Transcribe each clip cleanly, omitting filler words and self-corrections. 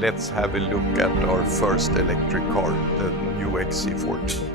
let's have a look at our first electric car, the new XC40.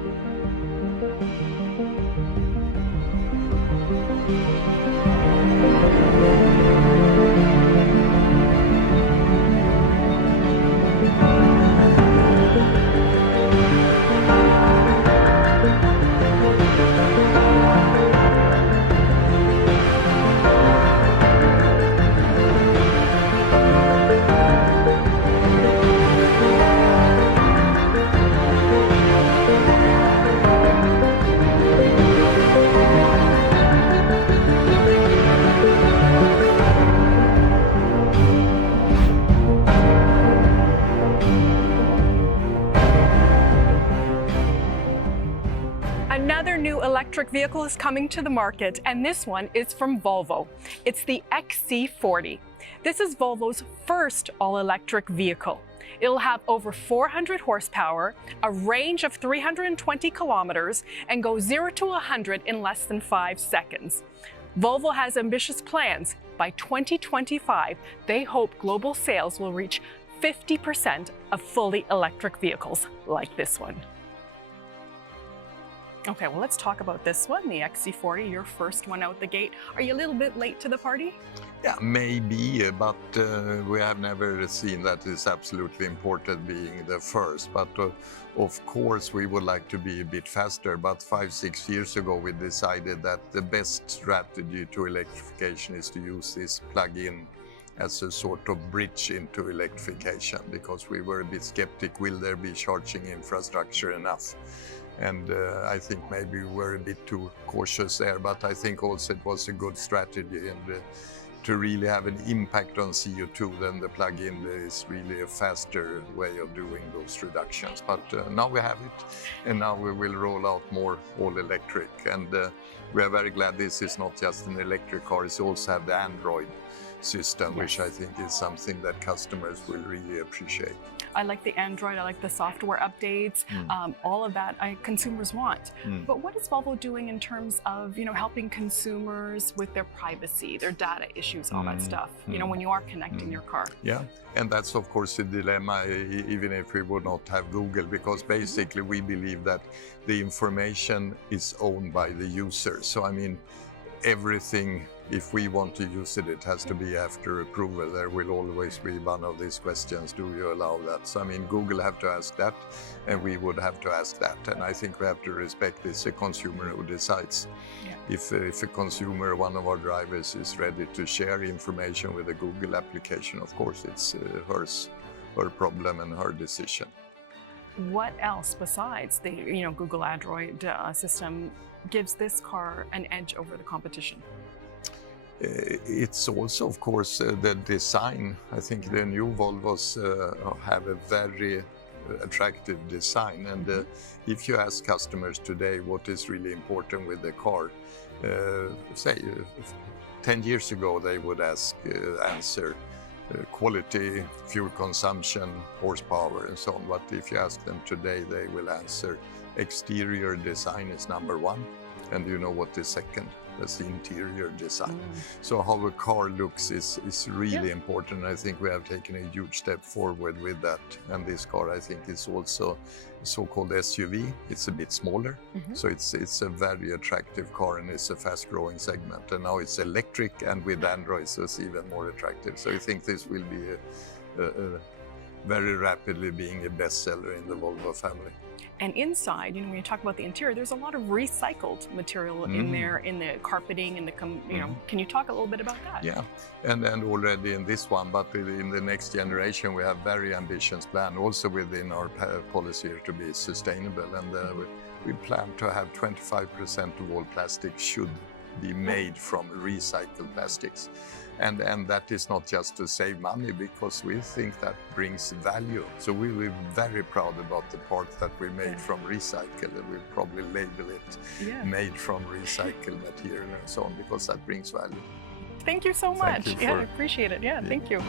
Another new electric vehicle is coming to the market, and this one is from Volvo. It's the XC40. This is Volvo's first all-electric vehicle. It'll have over 400 horsepower, a range of 320 kilometers, and go 0 to 100 in less than 5 seconds. Volvo has ambitious plans. By 2025, they hope global sales will reach 50% of fully electric vehicles like this one. Okay, well, let's talk about this one, the XC40, your first one out the gate. Are you a little bit late to the party? Yeah, maybe, but we have never seen that it's absolutely important being the first. But of course, we would like to be a bit faster. But 5-6 years ago, we decided that the best strategy to electrification is to use this plug-in as a sort of bridge into electrification, because we were a bit skeptic, will there be charging infrastructure enough? And I think maybe we were a bit too cautious there, but I think also it was a good strategy. And to really have an impact on CO2, then the plug-in is really a faster way of doing those reductions. But now we have it, and now we will roll out more all-electric. And we are very glad this is not just an electric car, it also have the Android system, which I think is something that customers will really appreciate. I like the Android, I like the software updates, all of that consumers want. But what is Volvo doing in terms of, helping consumers with their privacy, their data issues, all that stuff, when you are connecting your car? Yeah, and that's of course a dilemma, even if we would not have Google, because basically we believe that the information is owned by the user. So I mean, everything, if we want to use it, it has to be after approval. There will always be one of these questions, do you allow that? So I mean, Google have to ask that, and we would have to ask that. And I think we have to respect it's a consumer who decides. If a consumer, one of our drivers, is ready to share information with a Google application, of course it's her problem and her decision. What else besides the Google Android system gives this car an edge over the competition? It's also, of course, the design. I think the new Volvos have a very attractive design. And if you ask customers today what is really important with the car, say 10 years ago they would answer quality, fuel consumption, horsepower and so on. But if you ask them today, they will answer exterior design is number one. And you know what is second? That's the interior design. So how a car looks is really important. I think we have taken a huge step forward with that. And this car, I think, is also a so-called SUV. It's a bit smaller. So it's a very attractive car, and it's a fast-growing segment. And now it's electric, and with Android, so it's even more attractive. So I think this will be very rapidly being a bestseller in the Volvo family. And inside, when you talk about the interior, there's a lot of recycled material in there, in the carpeting, in the, can you talk a little bit about that? Yeah, and already in this one, but in the next generation, we have very ambitious plan also within our policy to be sustainable. And we plan to have 25% of all plastics should be made from recycled plastics. And that is not just to save money, because we think that brings value. So we were very proud about the part that we made from recycle, and we'll probably label it made from recycled material and so on, because that brings value. Thank you so much. I appreciate it. Thank you.